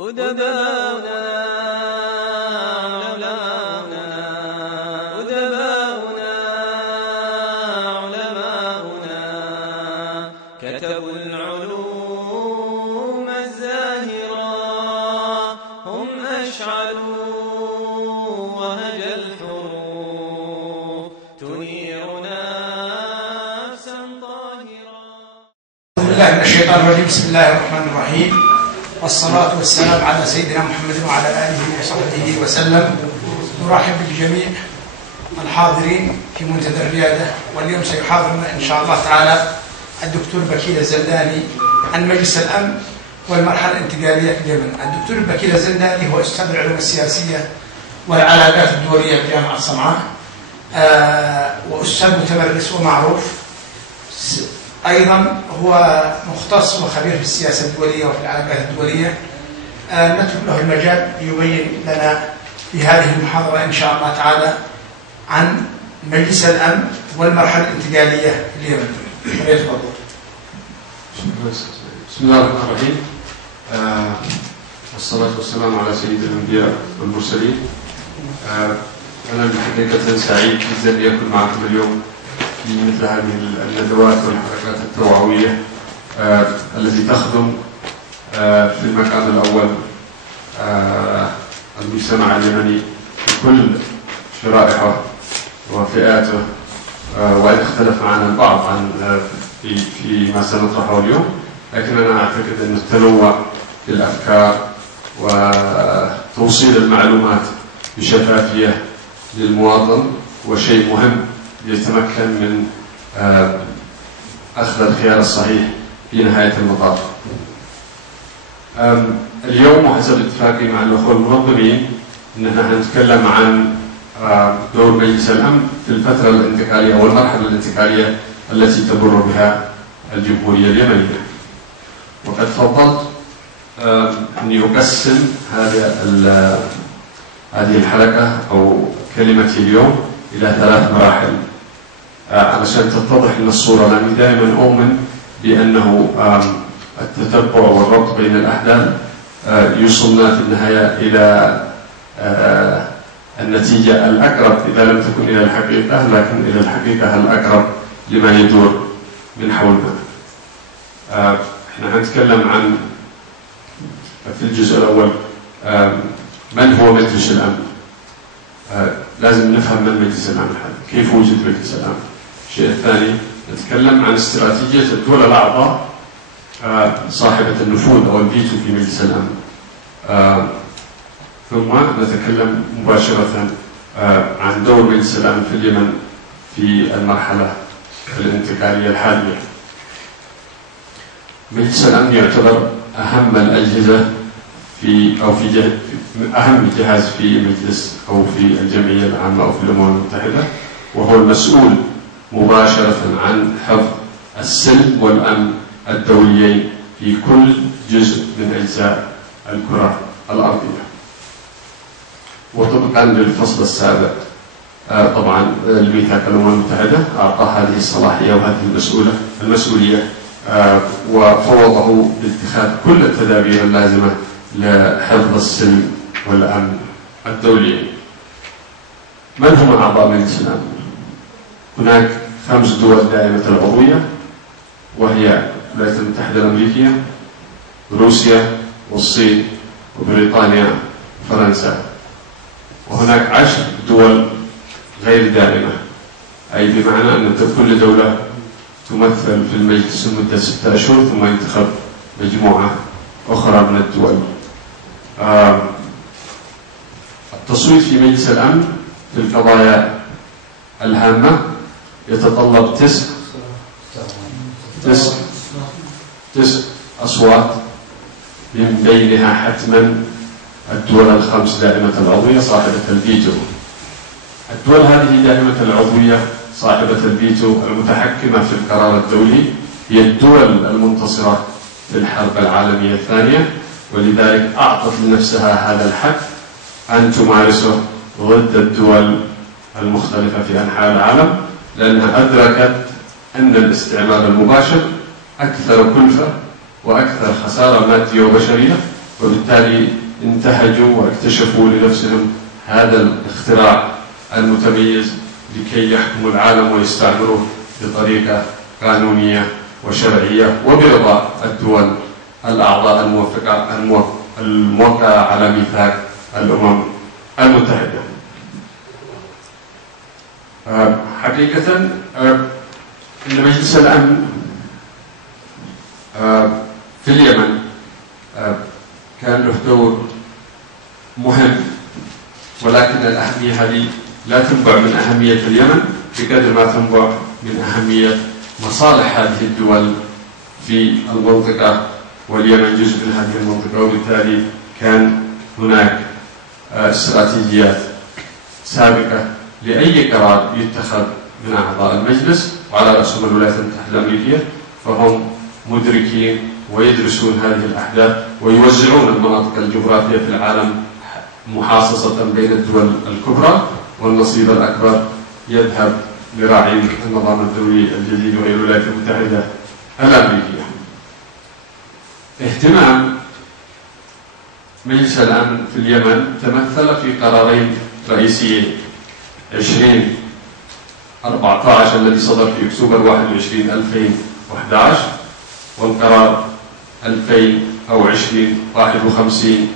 أدباؤنا علماؤنا كتبوا العلوم الزاهرة، هم أشعلوا وهج الحروف تنير نفسا طاهرة. أعوذ بالله من الشيطان الرجيم. بسم الله الرحمن الرحيم، والصلاة والسلام على سيدنا محمد وعلى آله وصحبه وسلم. نرحب بجميع الحاضرين في منتدى الريادة، واليوم سيحاضرنا إن شاء الله تعالى الدكتور بكيل الزنداني عن مجلس الأمن والمرحلة الانتقالية في اليمن. الدكتور بكيل الزنداني هو أستاذ العلوم السياسية والعلاقات الدولية في جامعة صنعاء، وأستاذ متمرس ومعروف. أيضا هو مختص وخبير في السياسة الدولية وفي العلاقات الدولية. نترك له المجال ليبين لنا في هذه المحاضرة إن شاء الله تعالى عن مجلس الأمن والمرحلة الانتقالية في اليمن. فليتفضل. بسم الله الرحمن الرحيم، والصلاة والسلام على سيد الأنبياء والمرسلين. أنا بحقيقة سعيد جدا لأكون معكم اليوم في مثل هذه الندوات والحركات التوعوية التي تخدم في المقام الأول المجتمع اليمني بكل شرائحه وفئاته، وإن اختلف معنا البعض عن في ما سنطرحه اليوم، لكن أنا أعتقد أن التنوع في الأفكار وتوصيل المعلومات بشفافية للمواطن هو شيء مهم يتمكن من أخذ الخيار الصحيح في نهاية المطاف. اليوم وحسب اتفاقي مع الأخوة المنظمين أننا هنتكلم عن دور مجلس الأمن في الفترة الانتقالية والمرحلة الانتقالية التي تمر بها الجمهورية اليمنية. وقد فضلت أني أقسم هذه الحلقة أو كلمتي اليوم إلى 3 مراحل علشان تتضح لنا الصورة، لأني دائما أؤمن بأنه التتبع والربط بين الأحداث يوصلنا في النهاية إلى النتيجة الأقرب إذا لم تكن إلى الحقيقة، لكن إلى الحقيقة الأقرب لما يدور من حولنا. احنا هنتكلم عن في الجزء الأول من هو مجلس الأمن. لازم نفهم من مجلس الأمن هذا، كيف وجد مجلس الأمن. الشيء الثاني نتكلم عن استراتيجية الدول الأعضاء صاحبة النفوذ أو الفيتو في مجلس الأمن. ثم نتكلم مباشرة عن دور مجلس الأمن في اليمن في المرحلة الانتقالية الحالية. مجلس الأمن يعتبر أهم الأجهزة أهم جهاز في مجلس أو في الجمعية العامة أو في الأمم المتحدة، وهو المسؤول مباشرة عن حفظ السلم والأمن الدوليين في كل جزء من أجزاء الكرة الأرضية. وطبقا للفصل السابق طبعا الميثاق الأمم المتحدة أعطى هذه الصلاحية وهذه المسؤولية وفوضه باتخاذ كل التدابير اللازمة لحفظ السلم والأمن الدولي. من هم أعضاء مجلس الأمن؟ هناك 5 دول دائمة العضوية، وهي الولايات المتحدة الأمريكية، روسيا، والصين، وبريطانيا، وفرنسا. وهناك 10 دول غير دائمة، أي بمعنى أن كل دولة تمثل في المجلس لمدة 6 أشهر ثم ينتخب مجموعة أخرى من الدول. التصويت في مجلس الأمن في القضايا الهامة يتطلب 9 أصوات، من بينها حتما الدول ال5 دائمة العضوية صاحبة الفيتو. الدول هذه دائمة العضوية صاحبة الفيتو المتحكمة في القرار الدولي هي الدول المنتصرة في الحرب العالمية الثانية، ولذلك أعطت لنفسها هذا الحق أن تمارسه ضد الدول المختلفة في أنحاء العالم، لأنها أدركت أن الاستعمار المباشر أكثر كلفة وأكثر خسارة مادية وبشرية وبالتالي انتهجوا واكتشفوا لنفسهم هذا الاختراع المتميز لكي يحكموا العالم ويستعملوه بطريقة قانونية وشرعية وبرضا الدول الأعضاء الموقعة على ميثاق الأمم المتحدة. حقيقة إن مجلس الأمن في اليمن كان له دور مهم، ولكن الأهمية هذه لا تنبع من أهمية اليمن بقدر ما تنبع من أهمية مصالح هذه الدول في المنطقة، واليمن جزء من هذه المنطقة، وبالتالي كان هناك استراتيجيات سابقة لأي قرار يتخذ من أعضاء المجلس وعلى رأسهم الولايات المتحدة الأمريكية، فهم مدركين ويدرسون هذه الأحداث ويوزعون المناطق الجغرافية في العالم محاصصة بين الدول الكبرى، والنصيب الأكبر يذهب لراعي النظام الدولي الجديد وهي الولايات المتحدة الأمريكية. اهتمام مجلس الأمن في اليمن تمثل في قرارين رئيسيين: 2014 الذي صدر في أكتوبر 21 2011، والقرار 2021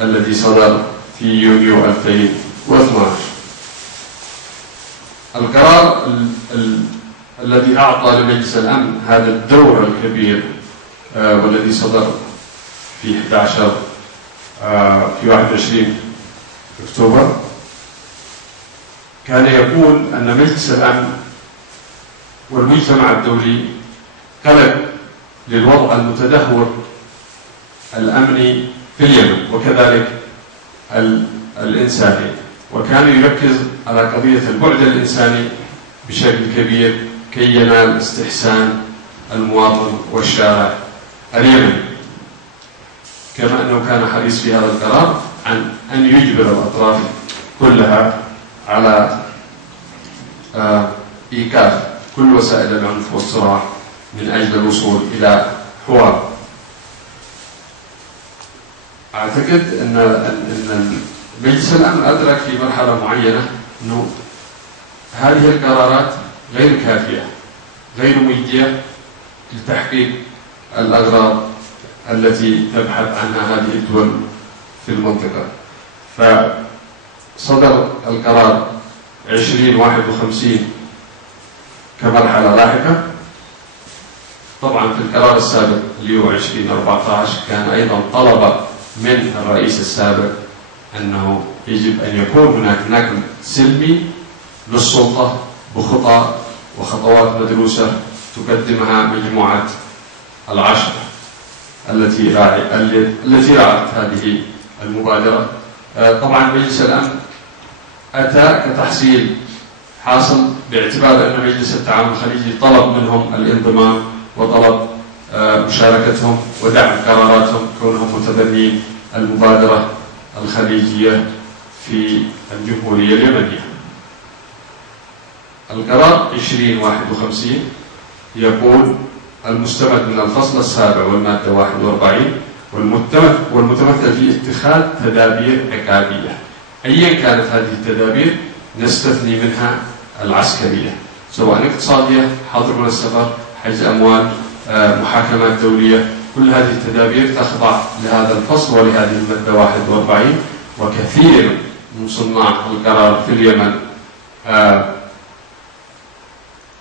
الذي صدر في يونيو 2012. القرار الذي أعطى لمجلس الأمن هذا الدور الكبير والذي صدر في 21 أكتوبر كان يقول أن مجلس الأمن والمجتمع الدولي قلق للوضع المتدهور الأمني في اليمن وكذلك الإنساني، وكان يركز على قضية البعد الإنساني بشكل كبير كي ينال استحسان المواطن والشارع اليمني، كما أنه كان حريص في هذا القرار عن أن يجبر الأطراف كلها على إيقاف كل وسائل العنف والصراع من أجل الوصول إلى حوار. أعتقد أن مجلس الأمن أدرك في مرحلة معينة أنه هذه القرارات غير كافية، غير مجدية لتحقيق الأغراض التي تبحث عنها هذه الدول في المنطقة، فصدر القرار 2051 كمرحلة لاحقة. طبعا في القرار السابق اللي هو 2014 كان أيضا طلب من الرئيس السابق أنه يجب أن يكون هناك نقل سلمي للسلطة بخطى وخطوات مدروسة تقدمها مجموعة العشر التي رعت هذه المبادرة. طبعا مجلس الأمن أتى كتحصيل حاصل باعتبار أن مجلس التعاون الخليجي طلب منهم الانضمام وطلب مشاركتهم ودعم قراراتهم كونهم متبنين المبادرة الخليجية في الجمهورية اليمنية. القرار 2051 يقول المستمد من الفصل السابع والمادة 41 والمتمثل في اتخاذ تدابير عقابية أيا كانت هذه التدابير، نستثني منها العسكرية سواء اقتصادية، حظر من السفر، حجز أموال، محاكمات دولية، كل هذه التدابير تخضع لهذا الفصل ولهذه المادة 41. وكثير من صناع القرار في اليمن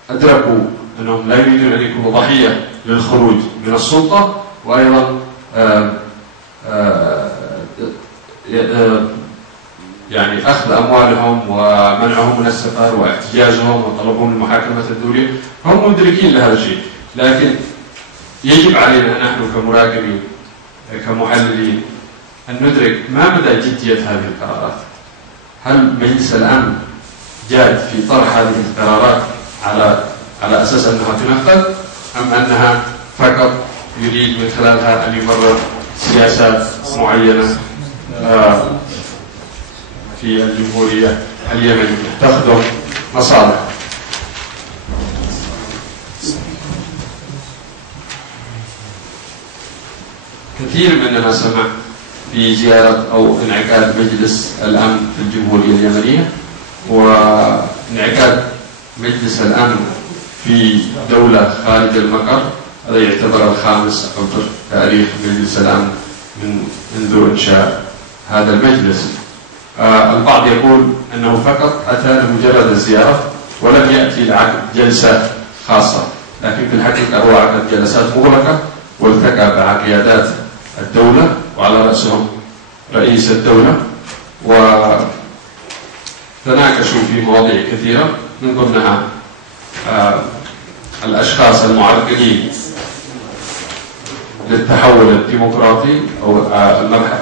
أدركوا أنهم لا يريدون أن يكونوا ضحية للخروج من السلطة، وأيضا يعني أخذ أموالهم ومنعهم من السفر واحتجازهم وطلبهم من المحاكمة الدولية. هم مدركين لهذا الشيء، لكن يجب علينا نحن كمراقبين كمحللين أن ندرك ما مدى جدية هذه القرارات. هل مجلس الأمن جاد في طرح هذه القرارات على أساس أنها تنفذ، أم أنها فقط يريد من خلالها أن يمرر سياسات معينة في الجمهورية اليمنية تخدم مصالح؟ كثير مننا سمع في زيارة أو انعقاد مجلس الأمن في الجمهورية اليمنية، وانعقاد مجلس الأمن في دولة خارج المقر هذا يعتبر الخامس عبر تاريخ مجلس الأمن منذ إنشاء هذا المجلس. البعض يقول أنه فقط أتى لمجرد الزيارة ولم يأتي لعقد جلسة خاصة، لكن في الحقيقة هو عقد جلسات مغلقة والتقى مع قيادات الدولة وعلى رأسهم رئيس الدولة، وتناقشوا في مواضيع كثيرة من ضمنها الأشخاص المعرقلين للتحول الديمقراطي أو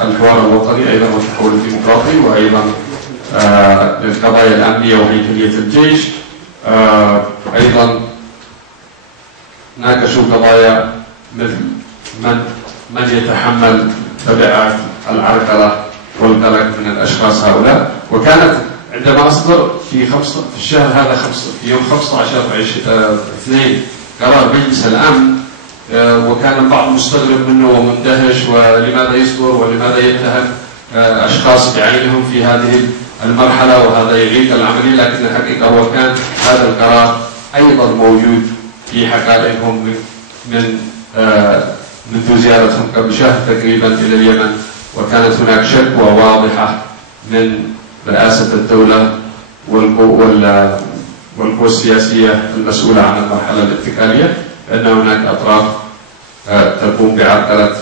الحوار الوطني أيضا والتحول الديمقراطي، وأيضا للقضايا الأمنية وهيكلية الجيش. أيضا ناقشوا قضايا مثل من يتحمل تبعات العرقلة والقلق من الأشخاص هؤلاء. وكانت عندما أصدر في الشهر هذا في يوم 15/2 قرار مجلس الأمن، وكان البعض مستغرب منه ومندهش، ولماذا يصدر ولماذا يتهم أشخاص بعينهم في هذه المرحلة وهذا يعيق العملية، لكن الحقيقة هو كان هذا القرار أيضا موجود في حقائقهم منذ زيارتهم قبل شهر تقريبا إلى اليمن، وكانت هناك شكوى واضحة من رئاسة الدولة والقوى السياسية المسؤولة عن المرحلة الانتقالية بأن هناك أطراف تقوم بعرقلة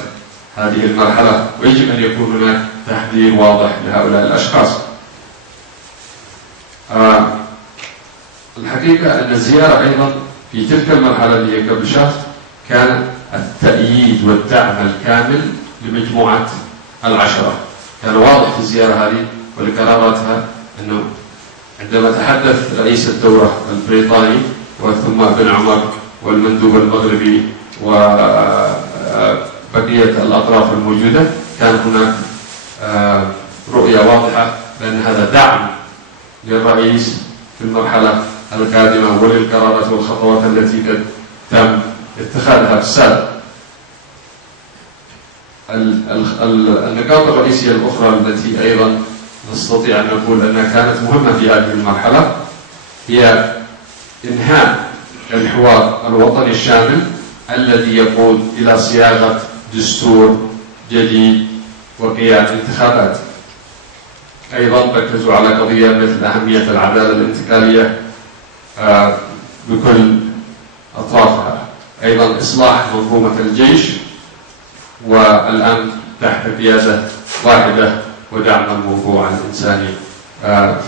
هذه المرحلة، ويجب أن يكون هناك تحذير واضح لهؤلاء الأشخاص. الحقيقة أن الزيارة أيضا في تلك المرحلة اللي هي قبل شهر كان التأييد والدعم الكامل لمجموعة العشرة. كان واضح في الزيارة هذه ولقراراتها أنه عندما تحدث رئيس الدورة البريطاني وثم بن عمر والمندوب المغربي وبقية الأطراف الموجودة، كان هناك رؤية واضحة بأن هذا دعم للرئيس في المرحلة القادمة وللقرارات والخطوات التي قد تم اتخاذها في السابق. النقاط الرئيسية الأخرى التي أيضا نستطيع أن نقول أنها كانت مهمة في هذه المرحلة هي إنهاء الحوار الوطني الشامل الذي يقود إلى صياغة دستور جديد وقيام انتخابات. أيضا ركزوا على قضية مثل أهمية العدالة الانتقالية بكل أطرافها، أيضا إصلاح منظومة الجيش والأمن تحت قيادة واحدة ودعم الموضوع الإنساني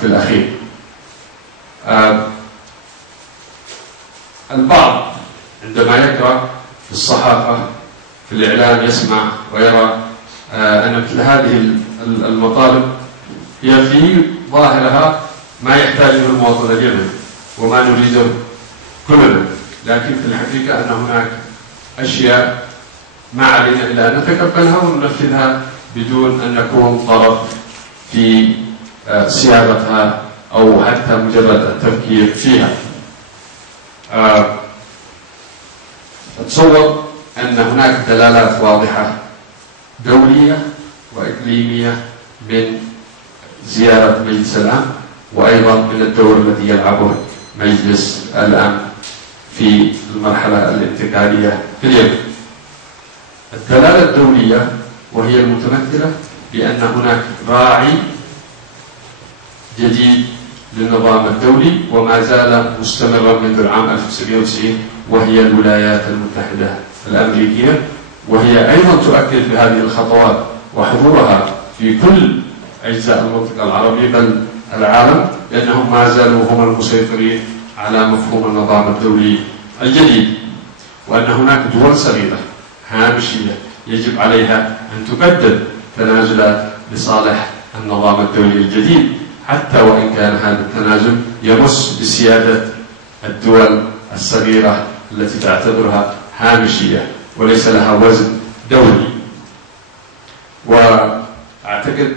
في الأخير. البعض عندما يقرأ في الصحافة في الإعلام يسمع ويرى أن مثل هذه المطالب هي في ظاهرها ما يحتاجه المواطن اليمني وما نريده كلنا، لكن في الحقيقة أن هناك أشياء ما علينا إلا أن نتقبلها وننفذها بدون أن نكون طرف في صياغتها أو حتى مجرد التفكير فيها. أتصور أن هناك دلالات واضحة دولية وإقليمية من زيارة مجلس الأمن وأيضا من الدور الذي يلعبه مجلس الأمن في المرحلة الانتقالية في اليمن. الدلالة الدولية وهي المتمثلة بأن هناك راعي جديد للنظام الدولي وما زال مستمرا منذ العام 1990 وهي الولايات المتحدة الأمريكية، وهي أيضا تؤكد بهذه الخطوات وحضورها في كل أجزاء المنطقة العربية بل العالم، لأنهم ما زالوا هم المسيطرين على مفهوم النظام الدولي الجديد، وأن هناك دول صغيرة هامشية يجب عليها أن تقدم تنازلات لصالح النظام الدولي الجديد، حتى وإن كان هذا التنازل يمس بسيادة الدول الصغيرة التي تعتبرها هامشية وليس لها وزن دولي. وأعتقد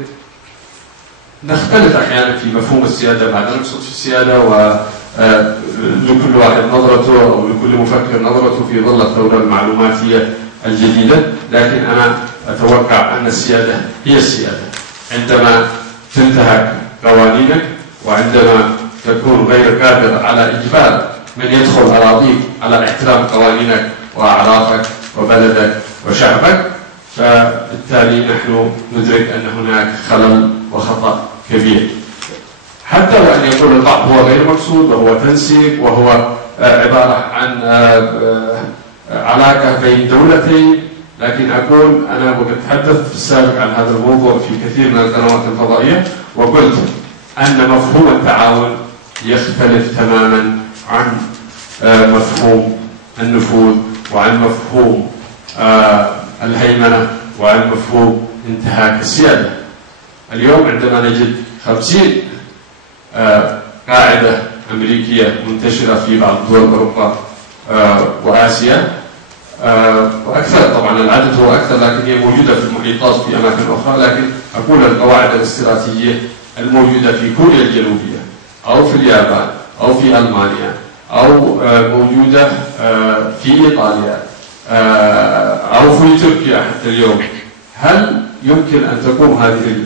نختلف أحيانا في مفهوم السيادة، بعد نقصد في السيادة ولكل واحد نظرته أو لكل مفكر نظرته في ظل الثورة المعلوماتية الجديدة، لكن أنا أتوقع أن السيادة هي السيادة. عندما تنتهك قوانينك وعندما تكون غير قادر على إجبار من يدخل أراضيك على احترام قوانينك وأعرافك وبلدك وشعبك، فبالتالي نحن ندرك أن هناك خلل وخطأ كبير. حتى وأن يقول البعض هو غير مقصود وهو تنسيق وهو عبارة عن علاقة بين دولتين، لكن أقول أنا وقد تحدثت في السابق عن هذا الموضوع في كثير من القنوات الفضائية، وقلت أن مفهوم التعاون يختلف تماما عن مفهوم النفوذ وعن مفهوم الهيمنة وعن مفهوم انتهاك السيادة. اليوم عندما نجد 50 قاعدة أمريكية منتشرة في بعض دول أوروبا وآسيا وأكثر، طبعا العدد هو أكثر لكن هي موجودة في المحيطات في أماكن أخرى، لكن أقول القواعد الاستراتيجية الموجودة في كوريا الجنوبية أو في اليابان أو في ألمانيا أو موجودة في إيطاليا أو في تركيا حتى اليوم، هل يمكن أن تقوم هذه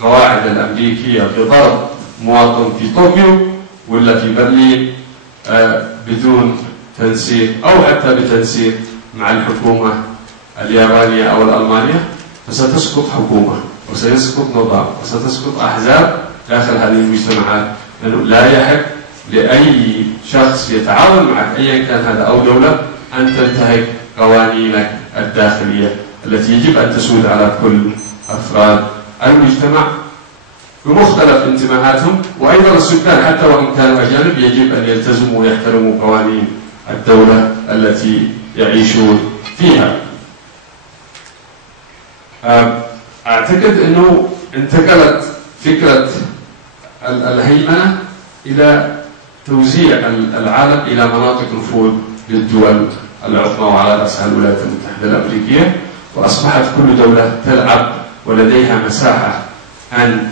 القواعد الأمريكية بضرب مواطن في طوكيو ولا في برلين بدون تنسيق أو حتى بتنسيق مع الحكومة اليابانية أو الألمانية؟ فستسقط حكومة وسيسقط نظام وستسقط أحزاب داخل هذه المجتمعات، لأنه لا يحق لأي شخص يتعاون معك أيا كان هذا أو دولة أن تنتهك قوانينك الداخلية التي يجب أن تسود على كل أفراد المجتمع بمختلف انتماءاتهم، وأيضا السكان حتى وإن كانوا أجانب يجب أن يلتزموا ويحترموا قوانين الدولة التي يعيشون فيها. أعتقد أنه انتقلت فكرة الهيمنة إلى توزيع العالم إلى مناطق نفوذ للدول العظمى وعلى رأسها الولايات المتحدة الأمريكية، وأصبحت كل دولة تلعب ولديها مساحة أن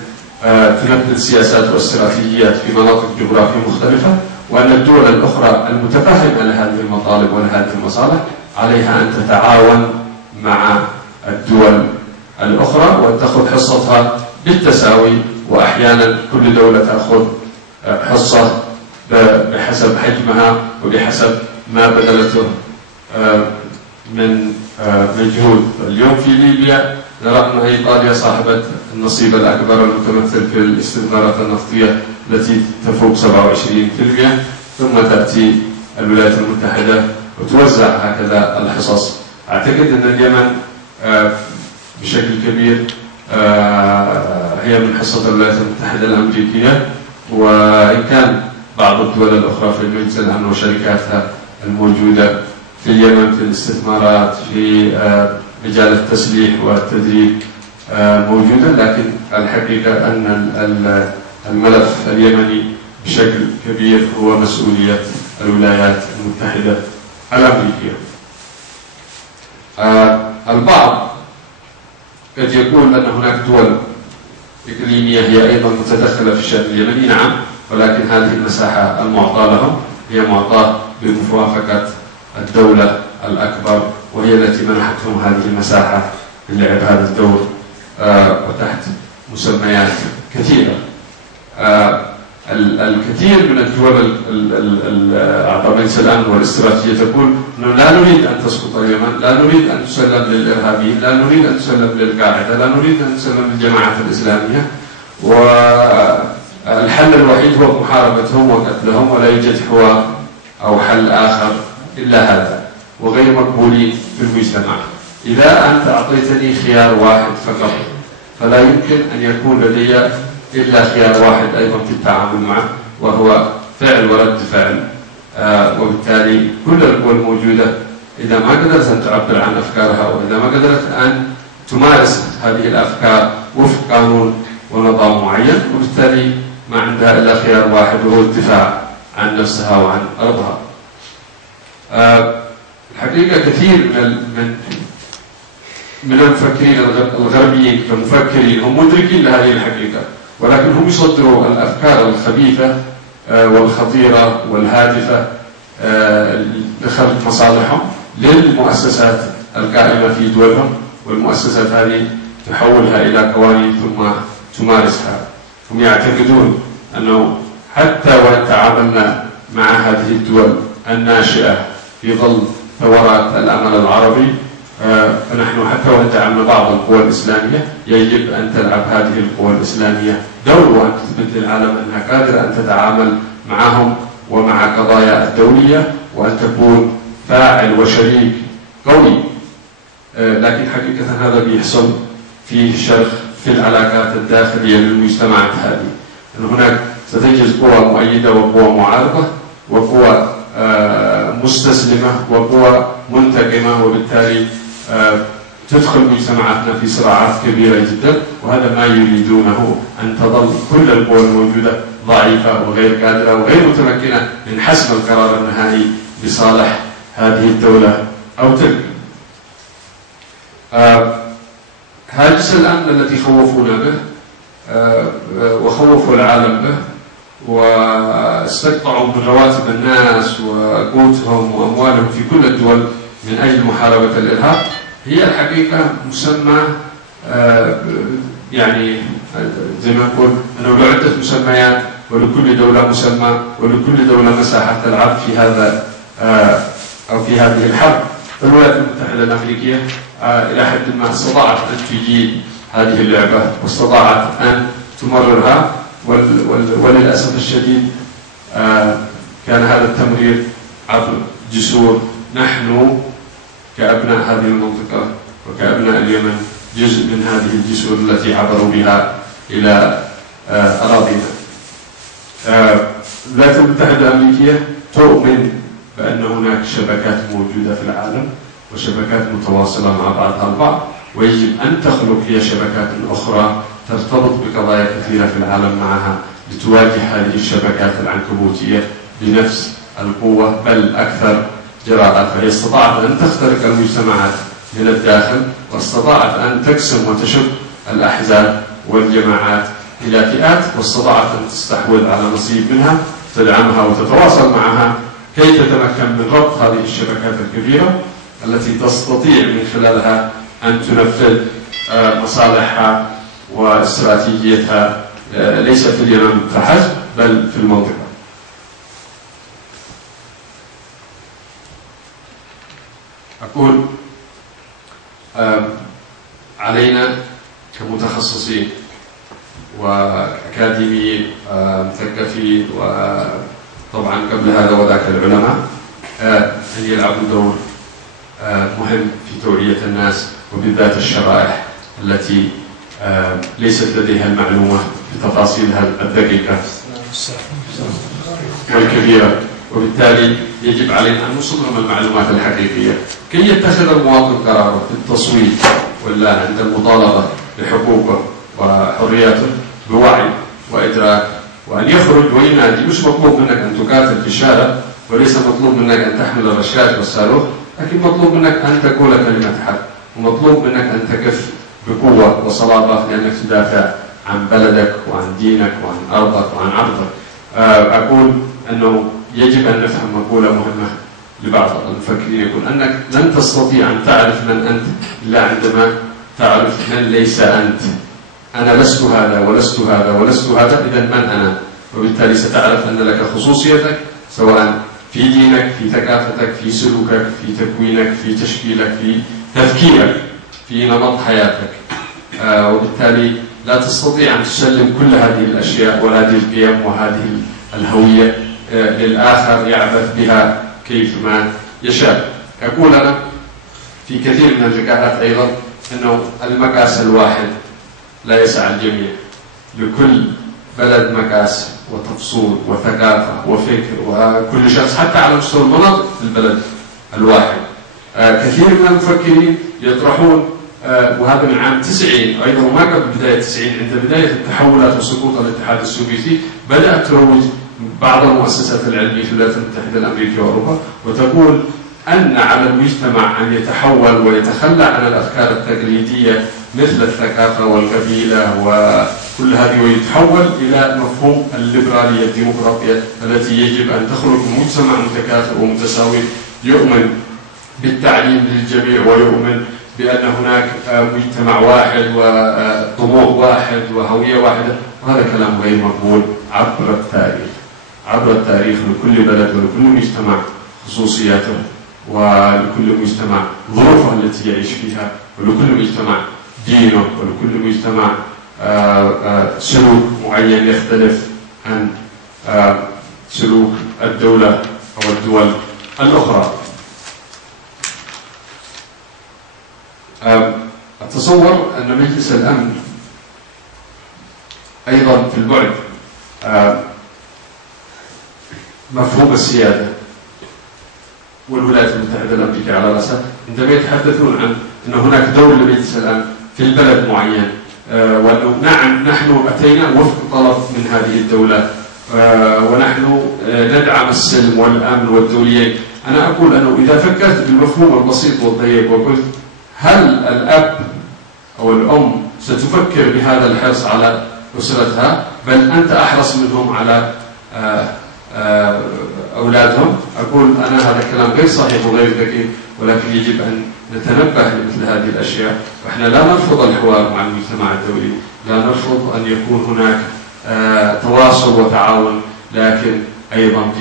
تنفذ سياسات واستراتيجيات في مناطق جغرافية مختلفة، وأن الدول الأخرى المتفهمة لهذه المطالب ولهذه المصالح عليها أن تتعاون مع الدول الأخرى وأن تأخذ حصتها بالتساوي، وأحيانا كل دولة تأخذ حصة بحسب حجمها وبحسب ما بذلته من مجهود. اليوم في ليبيا نرى أن إيطاليا صاحبة النصيب الأكبر المتمثل في الاستثمارات النفطية التي تفوق 27%، ثم تأتي الولايات المتحدة وتوزع هكذا الحصص. أعتقد أن اليمن بشكل كبير هي من حصة الولايات المتحدة الأمريكية، وإن كان بعض الدول الأخرى في المجلس الأمن وشركاتها الموجودة في اليمن في الاستثمارات في مجال التسليح والتدريب موجودة، لكن الحقيقة أن الملف اليمني بشكل كبير هو مسؤولية الولايات المتحدة الأمريكية. البعض قد يقول أن هناك دول إقليمية هي أيضا متدخلة في الشأن اليمني، نعم، ولكن هذه المساحة المعطاة لهم هي معطاة بموافقة الدولة الأكبر، وهي التي منحتهم هذه المساحة للعب هذا الدور وتحت مسميات كثيرة. الكثير من الدول أعضاء مجلس الأمن والاستراتيجية تقول أنه لا نريد أن تسقط اليمن، لا نريد أن تسلم للإرهابيين، لا نريد أن تسلم للقاعدة، لا نريد أن تسلم للجماعات الإسلامية، والحل الوحيد هو محاربتهم وقتلهم، ولا يوجد حوار أو حل آخر إلا هذا، وغير مقبولين في المجتمع. إذا أنت أعطيتني خيار واحد فقط فلا يمكن أن يكون لدي إلا خيار واحد أيضا في التعامل معه، وهو فعل ورد فعل. وبالتالي كل القوى الموجودة إذا ما قدرت أن تعبر عن أفكارها، وإذا ما قدرت أن تمارس هذه الأفكار وفق قانون ونظام معين، وبالتالي ما عندها إلا خيار واحد وهو الدفاع عن نفسها وعن أرضها. الحقيقة كثير من المفكرين الغربيين كمفكرين هم مدركين لهذه الحقيقة، ولكن هم يصدروا الأفكار الخبيثة والخطيرة والهادفة لخلق مصالحهم للمؤسسات القائمة في دولهم والمؤسسات هذه تحولها إلى قوانين ثم تمارسها. هم يعتقدون أنه حتى وإن تعاملنا مع هذه الدول الناشئة في ظل ثورات الأمل العربي، فنحن حتى وإن تعاملنا بعض القوى الإسلامية يجب أن تلعب هذه القوى الإسلامية دور، وأن تثبت للعالم أنها قادرة أن تتعامل معهم ومع قضايا الدولية، وأن تكون فاعل وشريك قوي. لكن حقيقة هذا بيحصل فيه شرخ في العلاقات الداخلية للمجتمعات هذه، أن هناك ستجد قوى مؤيدة وقوى معارضة وقوى مستسلمة وقوى منتقمة، وبالتالي تدخل مجتمعاتنا في صراعات كبيرة جدا، وهذا ما يريدونه، أن تظل كل القوى الموجودة ضعيفة وغير قادرة وغير متمكنة من حسم القرار النهائي لصالح هذه الدولة أو تلك. هاجس الأمن الذي خوفونا به وخوفوا العالم به واستقطعوا من رواتب الناس وقوتهم وأموالهم في كل الدول من أجل محاربة الإرهاب، هي الحقيقة مسمى يعني زي ما نقول أنه له عدة مسميات، ولكل دولة مسمى، ولكل دولة مساحة تلعب في هذا أو في هذه الحرب. الولايات المتحدة الأمريكية إلى حد ما استطاعت أن تجيد هذه اللعبة واستطاعت أن تمررها، وللأسف الشديد كان هذا التمرير عبر جسور. نحن كأبناء هذه المنطقة وكأبناء اليمن جزء من هذه الجسور التي عبروا بها إلى أراضينا. الولايات المتحدة الأمريكية تؤمن بأن هناك شبكات موجودة في العالم وشبكات متواصلة مع بعضها البعض، ويجب أن تخلق هي شبكات أخرى ترتبط بقضايا كثيرة في العالم معها لتواجه هذه الشبكات العنكبوتية بنفس القوة بل أكثر جراءة. فهي استطاعت أن تخترق المجتمعات من الداخل، واستطاعت أن تقسم وتشق الأحزاب والجماعات إلى فئات، واستطاعت أن تستحوذ على نصيب منها، تدعمها وتتواصل معها كي تتمكن من ربط هذه الشبكات الكبيرة التي تستطيع من خلالها أن تنفذ مصالحها واستراتيجيتها ليس في اليمن فحسب بل في المنطقة. أقول علينا كمتخصصين وأكاديميين مثقفين وطبعا قبل هذا وذاك العلماء أن يلعبوا دور مهم في توعية الناس، وبالذات الشرائح التي ليست لديها المعلومة بتفاصيلها الدقيقة والكبيرة، وبالتالي يجب علينا أن نوصل لهم المعلومات الحقيقية كي يتخذ المواطن قراره في التصويت ولا عند المطالبة بحقوقه وحرياته بوعي وإدراك، وأن يخرج وينادي. مش مطلوب منك أن تقاتل في الشارع، وليس مطلوب منك أن تحمل الرشاش والصاروخ، لكن مطلوب منك أن تقول كلمة حق، ومطلوب منك أن تقف بقوة وصلابة لأنك تدافع عن بلدك وعن دينك وعن أرضك وعن عرضك. أقول أنه يجب أن نفهم مقولة مهمة لبعض المفكرين، يقول أنك لن تستطيع أن تعرف من أنت إلا عندما تعرف من ليس أنت. أنا لست هذا ولست هذا ولست هذا، إذن من أنا؟ وبالتالي ستعرف أن لك خصوصيتك سواء في دينك، في ثقافتك، في سلوكك، في تكوينك، في تشكيلك، في تفكيرك، في نمط حياتك. وبالتالي لا تستطيع أن تسلم كل هذه الأشياء وهذه القيم وهذه الهوية للآخر يعبث بها كيفما يشاء. أقول أنا في كثير من اللقاءات أيضا أنه المقاس الواحد لا يسع الجميع، لكل بلد مقاس وتفصيل وثقافة وفكر وكل شخص حتى على مستوى المناطق في البلد الواحد. كثير من المفكرين يطرحون وهذا من عام 90 أيضا ما قبل بداية 90، عند بداية التحولات وسقوط الاتحاد السوفيتي بدأت تروج بعض المؤسسات العلمية في الولايات المتحدة الأمريكية وأوروبا وتقول أن على المجتمع أن يتحول ويتخلى عن الأفكار التقليدية مثل الثقافة والقبيلة وكل هذه، ويتحول إلى مفهوم الليبرالية الديمقراطية التي يجب أن تخرج من مجتمع متكافئ ومتساوي يؤمن بالتعليم للجميع ويؤمن بأن هناك مجتمع واحد وطموح واحد وهوية واحدة، وهذا كلام غير مقبول عبر التاريخ لكل بلد ولكل مجتمع خصوصياته، ولكل مجتمع ظروفه التي يعيش فيها، ولكل مجتمع دينه، ولكل مجتمع سلوك معين يختلف عن سلوك الدولة أو الدول الأخرى. أتصور أن مجلس الأمن أيضا في البعد مفهوم السيادة والولايات المتحدة الأمريكية على رأسها، عندما يتحدثون عن أن هناك دور لمجلس الأمن في البلد معين، وأنه نعم نحن أتينا وفق طلب من هذه الدولة ونحن ندعم السلم والأمن والدوليين. أنا أقول أنه إذا فكرت بالمفهوم البسيط والضيق وقلت هل الأب أو الأم ستفكر بهذا الحرص على أسرتها، بل أنت أحرص منهم على أولادهم، أقول أنا هذا الكلام غير صحيح وغير دقيق، ولكن يجب أن نتنبه لمثل هذه الأشياء. وإحنا لا نرفض الحوار مع المجتمع الدولي، لا نرفض أن يكون هناك تواصل وتعاون، لكن أيضا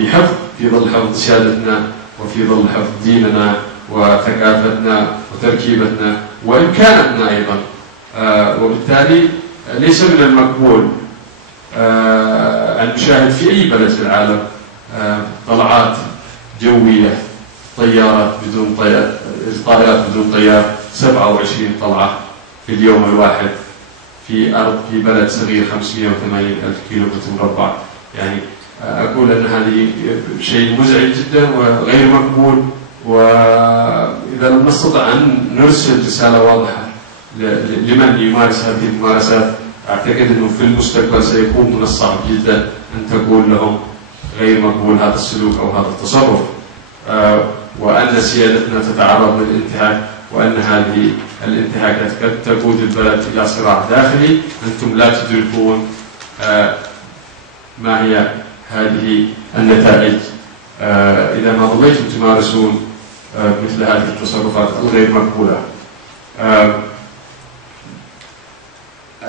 في ظل حفظ سيادتنا، وفي ظل حفظ ديننا وثقافتنا وتركيبتنا وإمكاناتنا أيضا. وبالتالي ليس من المقبول أن نشاهد في أي بلد في العالم طلعات جوية، طائرات بدون طيار 27 طلعة في اليوم الواحد في بلد صغير 580,000 كيلومتر مربع. يعني أقول أن هذه شيء مزعج جدا وغير مقبول، وإذا لم نستطع أن نرسل رسالة واضحة لمن يمارس هذه الممارسات، أعتقد أنه في المستقبل سيكون من الصعب جدا أن تقول لهم غير مقبول هذا السلوك أو هذا التصرف، وأن سيادتنا تتعرض للانتهاك، وأن هذه الانتهاكات قد تقود البلد إلى صراع داخلي أنتم لا تدركون ما هي هذه النتائج إذا ما ظليتم تمارسون مثل هذه التصرفات الغير مقبولة.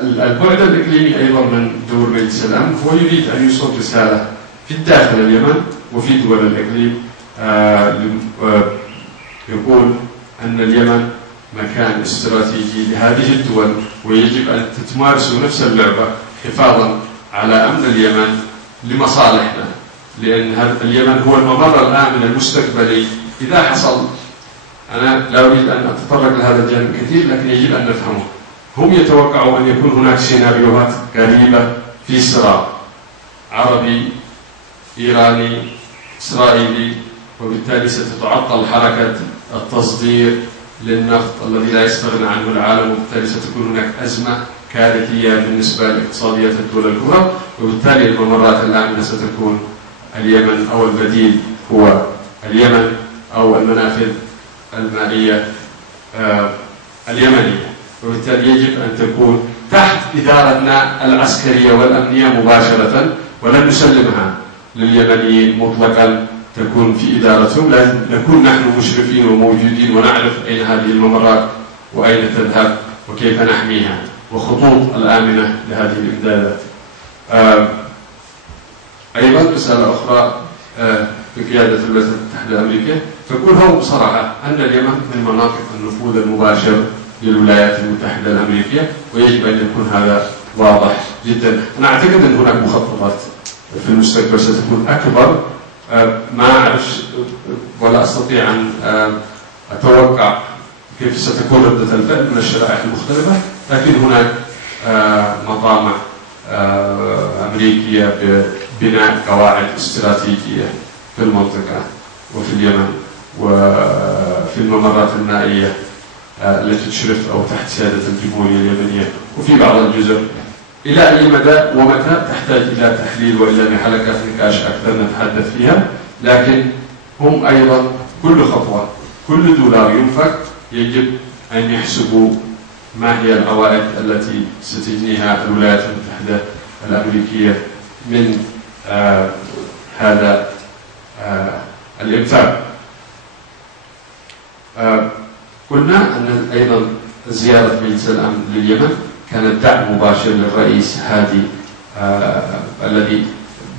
البعد الإقليمي أيضا من دور مجلس الأمن هو يريد أن يوصل رسالة في الداخل اليمن وفي دول الإقليم، يقول أن اليمن مكان استراتيجي لهذه الدول، ويجب أن تمارسوا نفس اللعبة حفاظا على أمن اليمن لمصالحنا، لأن اليمن هو الممر الآمن المستقبلي. إذا حصل، أنا لا أريد أن أتطرق لهذا الجانب كثير، لكن يجب أن نفهمه. هم يتوقعوا أن يكون هناك سيناريوهات قريبة في صراع عربي إيراني إسرائيلي، وبالتالي ستتعطل حركة التصدير للنفط الذي لا يستغنى عنه العالم، وبالتالي ستكون هناك أزمة كارثية بالنسبة لاقتصاديات الدول الكبرى، وبالتالي الممرات الآمنة ستكون اليمن، أو البديل هو اليمن أو المنافذ المائية اليمنية، وبالتالي يجب أن تكون تحت إدارتنا العسكرية والأمنية مباشرة، ولن نسلمها لليمنيين مطلقا، تكون في إدارتهم، لازم نكون نحن مشرفين وموجودين ونعرف أين هذه الممرات وأين تذهب وكيف نحميها، وخطوط الآمنة لهذه الإمدادات. أيضا رسالة أخرى بقيادة الولايات المتحدة الأمريكية تقول هو بصراحة أن اليمن من مناطق النفوذ المباشر للولايات المتحدة الأمريكية، ويجب أن يكون هذا واضح جدا. أنا أعتقد أن هناك مخططات في المستقبل ستكون أكبر، ما أعرف ولا أستطيع أن أتوقع كيف ستكون ردة الفعل من الشرائح المختلفة، لكن هناك مطامع أمريكية ببناء قواعد استراتيجية في المنطقة وفي اليمن وفي الممرات المائية التي تشرف أو تحت سيادة الجمهورية اليمنية وفي بعض الجزر. إلى أي مدى ومتى تحتاج إلى تحليل وإلى حلقات نقاش أكثر نتحدث فيها، لكن هم أيضا كل خطوة كل دولار ينفق يجب أن يحسبوا ما هي العوائد التي ستجنيها الولايات المتحدة الأمريكية من هذا الإنفاق. قلنا أن أيضا زيارة مجلس الأمن لليمن كانت دعم مباشر للرئيس هادي الذي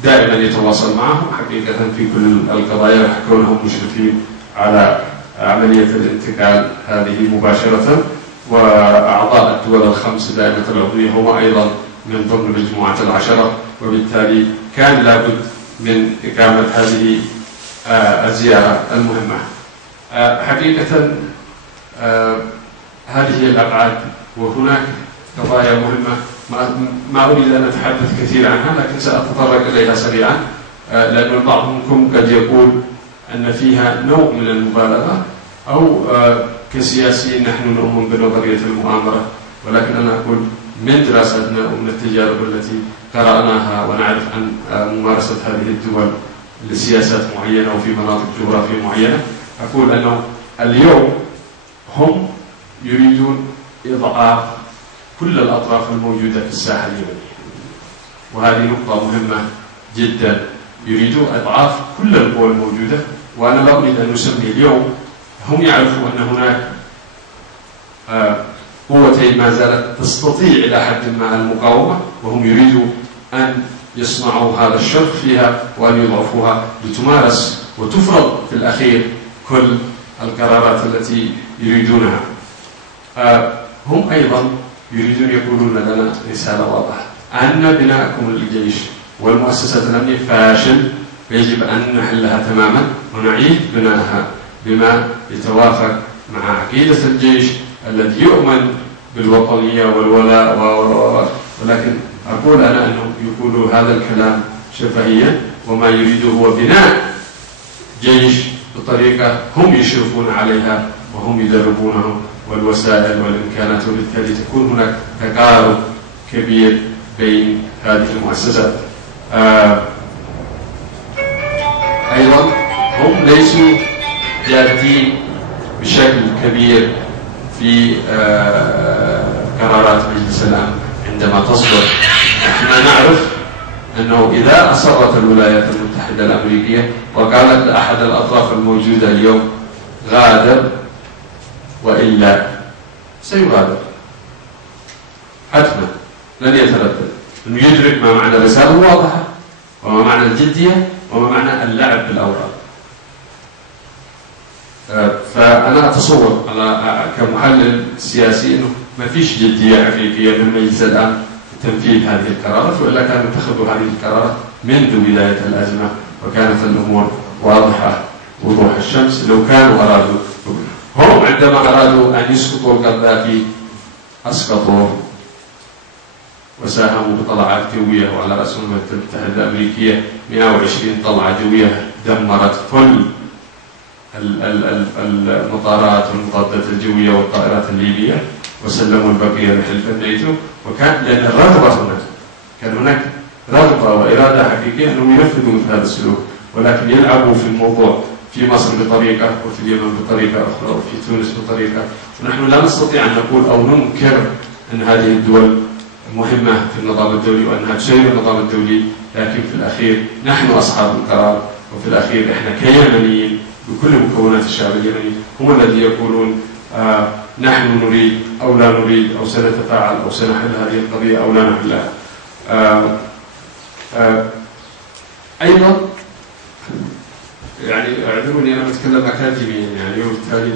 دائما يتواصل معهم حقيقة في كل القضايا كونهم مشرفين على عملية الانتقال هذه مباشرة. وأعضاء الدول الخمس دائمة العضوية هم أيضا من ضمن مجموعة العشرة، وبالتالي كان لابد من إقامة هذه الزيارة المهمة. حقيقة هذه الأبعاد، وهناك قضايا مهمة ما أريد أن أتحدث كثير عنها، لكن سأتطرق إليها سريعا، لأن البعض منكم قد يقول أن فيها نوع من المبالغة أو كسياسيين نحن نؤمن بنظرية المؤامرة، ولكن أنا أقول من دراستنا ومن التجارب التي قرأناها ونعرف عن ممارسة هذه الدول لسياسات معينة وفي مناطق جغرافية معينة، أقول أنه اليوم هم يريدون إضعاف كل الأطراف الموجودة في الساحة اليمنية، وهذه نقطة مهمة جدا. يريدون إضعاف كل القوى الموجودة، وأنا لا أريد أن أسمي اليوم. هم يعرفون أن هناك قوتين ما زالت تستطيع إلى حد ما المقاومة، وهم يريدوا أن يصنعوا هذا الشر فيها وأن يضعفوها لتمارس وتفرض في الأخير كل القرارات التي يريدونها. هم أيضا يريدون يقولون لنا رسالة واضحة أن بناءكم للجيش والمؤسسات الأمنية فاشل، يجب أن نحلها تماما ونعيد بناءها بما يتوافق مع عقيدة الجيش الذي يؤمن بالوطنية والولاء ولكن أقول أنا أنهم يقولوا هذا الكلام شفهيا، وما يريده هو بناء جيش بطريقة هم يشرفون عليها وهم يدربونهم والوسائل والإمكانات، وبالتالي تكون هناك تقارب كبير بين هذه المؤسسات. أيضا هم ليسوا جادين بشكل كبير في قرارات مجلس الأمن عندما تصدر. نحن نعرف أنه إذا أصرت الولايات المتحدة الأمريكية وقالت لأحد الأطراف الموجودة اليوم غادر، وإلا سيغادر حتما، لن يتردد، أنه يدرك ما معنى الرسالة الواضحة وما معنى الجدية وما معنى اللعب بالأوراق. فأنا أتصور كمحلل سياسي أنه ما فيش جدية حقيقية من مجلس الأمن في تنفيذ هذه القرارات، وإلا كانوا اتخذوا هذه القرارات منذ بداية الأزمة وكانت الأمور واضحة وضوح الشمس. لو كانوا أرادوا، هم عندما أرادوا أن يسقطوا القذافي أسقطوه وساهموا بطلعات جوية، وعلى رأس الولايات المتحدة الأمريكية 120 طلعة جوية دمرت كل المطارات والمضادات الجوية والطائرات الليبية، وسلموا البقية لحلف الناتو. وكان لأن الرغبة هناك، كان هناك رغبة وإرادة حقيقية أنهم ينفذوا مثل هذا السلوك، ولكن يلعبوا في الموضوع في مصر بطريقة وفي اليمن بطريقة أخرى وفي تونس بطريقة. ونحن لا نستطيع أن نقول أو ننكر أن هذه الدول مهمة في النظام الدولي وأنها تشير النظام الدولي، لكن في الأخير نحن أصحاب القرار، وفي الأخير إحنا كيمنيين بكل مكونات الشعب اليمني هم الذين يقولون نحن نريد أو لا نريد أو سنتفاعل أو سنحل هذه القضية أو لا نحلها. أيضا يعني اعذروني أنا بتكلم أكاديميا يعني، وبالتالي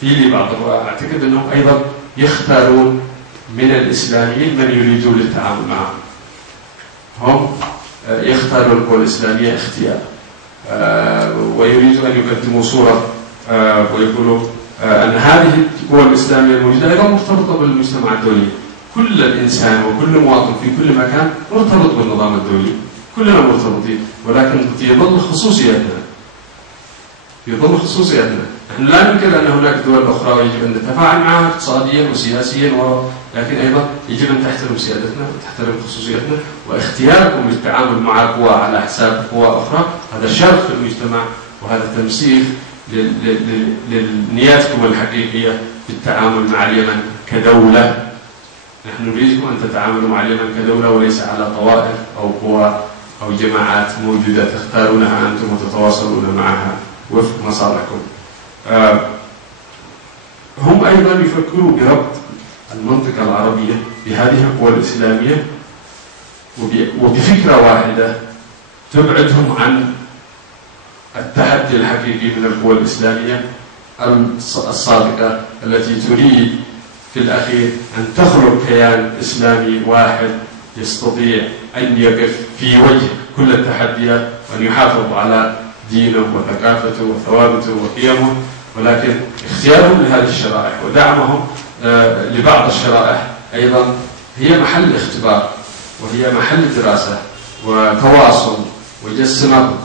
في لي بعض أعتقد أنهم أيضا يختارون من الإسلاميين من يريدون التعامل معهم. هم يختاروا القوى الإسلامية اختيار، ويريدوا أن يقدموا صورة ويقولوا أن هذه القوى الإسلامية الموجودة أيضا مرتبطة بالمجتمع الدولي. كل الإنسان وكل مواطن في كل مكان مرتبط بالنظام الدولي، كلنا مرتبطين، ولكن في ظل خصوصياتنا، في ظل خصوصياتنا. نحن لا ننكر أن هناك دول أخرى ويجب أن نتفاعل معها اقتصاديا وسياسيا، لكن أيضا يجب أن تحترم سيادتنا وتحترم خصوصياتنا. واختياركم للتعامل مع قوى على حساب قوى أخرى هذا شر في المجتمع، وهذا تمسيخ لنياتكم الحقيقية في التعامل مع اليمن كدولة. نحن نريدكم أن تتعاملوا مع اليمن كدولة وليس على طوائف أو قوى أو جماعات موجودة تختارونها أنتم وتتواصلون معها وفق مصالحكم. أيضا يفكروا بربط المنطقة العربية بهذه القوى الإسلامية وبفكرة واحدة تبعدهم عن التحدي الحقيقي من القوى الإسلامية الصادقة التي تريد في الأخير أن تخلق كيان إسلامي واحد يستطيع أن يقف في وجه كل التحديات وأن يحافظ على دينه وثقافته وثوابته وقيمه، ولكن اختيارهم لهذه الشرائح ودعمهم لبعض الشرائح أيضا هي محل اختبار وهي محل دراسة وتواصل وجس نبض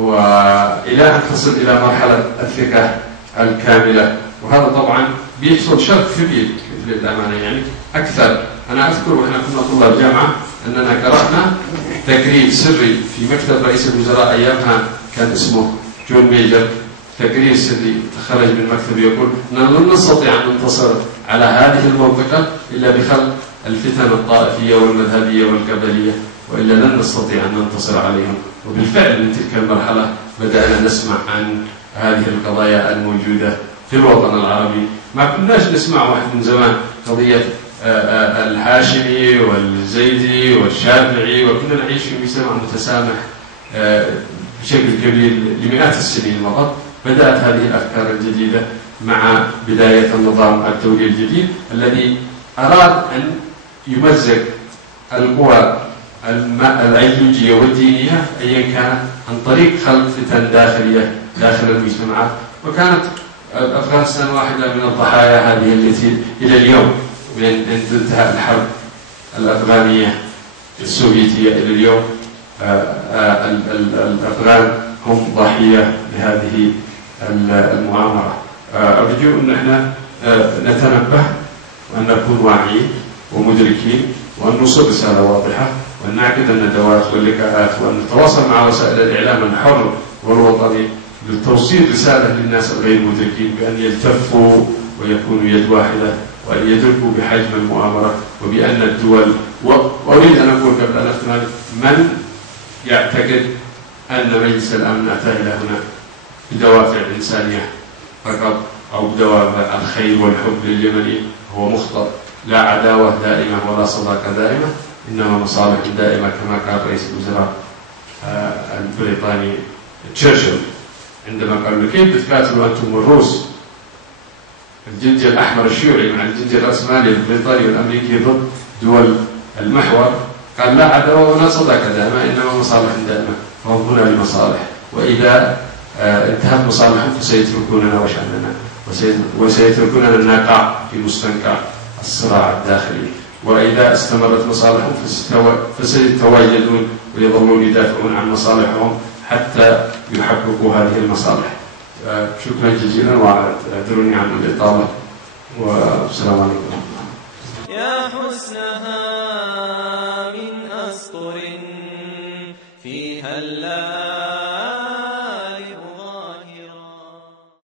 وإلى أن تصل إلى مرحلة الثقة الكاملة. وهذا طبعا بيحصل شرط كبير للأمانة، يعني أكثر. أنا أذكر وإحنا كنا طلاب جامعة أننا قرأنا تقرير سري في مكتب رئيس الوزراء أيامها، كان اسمه جون ميجر، تقرير سري خرج من مكتب يقول أننا لن نستطيع أن ننتصر على هذه المنطقة إلا بخلق الفتن الطائفية والمذهبية والقبلية، وإلا لن نستطيع أن ننتصر عليهم. وبالفعل من تلك المرحلة بدأنا نسمع عن هذه القضايا الموجودة في الوطن العربي. ما كناش نسمع واحد من زمان قضية الهاشمي والزيدي والشافعي، وكنا نعيش في مجتمع متسامح بشكل كبير لمئات السنين مضت. بدأت هذه الأفكار الجديدة مع بداية النظام الدولي الجديد الذي أراد أن يمزق القوى الأيديولوجية والدينية أيا كانت عن طريق خلق فتن داخلية داخل المجتمعات. وكانت أفغانستان واحدة من الضحايا هذه التي إلى اليوم من انتهاء الحرب الأفغانية السوفيتية إلى اليوم الأفغان هم ضحية لهذه المؤامرة. أرجو أن احنا نتنبه وأن نكون واعيين ومدركين وأن نوصل رسالة واضحة وأن نعقد الندوات واللقاءات وأن نتواصل مع وسائل الإعلام الحر والوطني لتوصيل رسالة للناس الغير مدركين بأن يلتفوا ويكونوا يد واحدة وأن يدركوا بحجم المؤامرة وبأن الدول. وأريد أن أقول قبل أن أختم من يعتقد أن مجلس الأمن أتى إلى هنا بدوافع إنسانية فقط أو بدوافع الخير والحب لليمني هو مخطئ. لا عداوة دائمة ولا صداقة دائمة، إنما مصالح دائمة كما قال رئيس الوزراء البريطاني تشرشل عندما قال له كيف تقاتلوا أنتم والروس الجندي الأحمر الشيوعي مع الجندي الرأسمالي البريطاني والأمريكي ضد دول المحور؟ قال لا عداوة ولا صداقة دائمة إنما مصالح دائمة، فهم هنا لمصالح، وإذا انتهت مصالحهم فسيتركوننا وشأننا وسيتركوننا نقع في مستنقع الصراع الداخلي، وإذا استمرت مصالحهم فسيتواجدون ويظلون يدافعون عن مصالحهم حتى يحققوا هذه المصالح. شكرا جزيلا واعذروني عن الإطالة والسلام عليكم. يا حسنها من أسطر فيها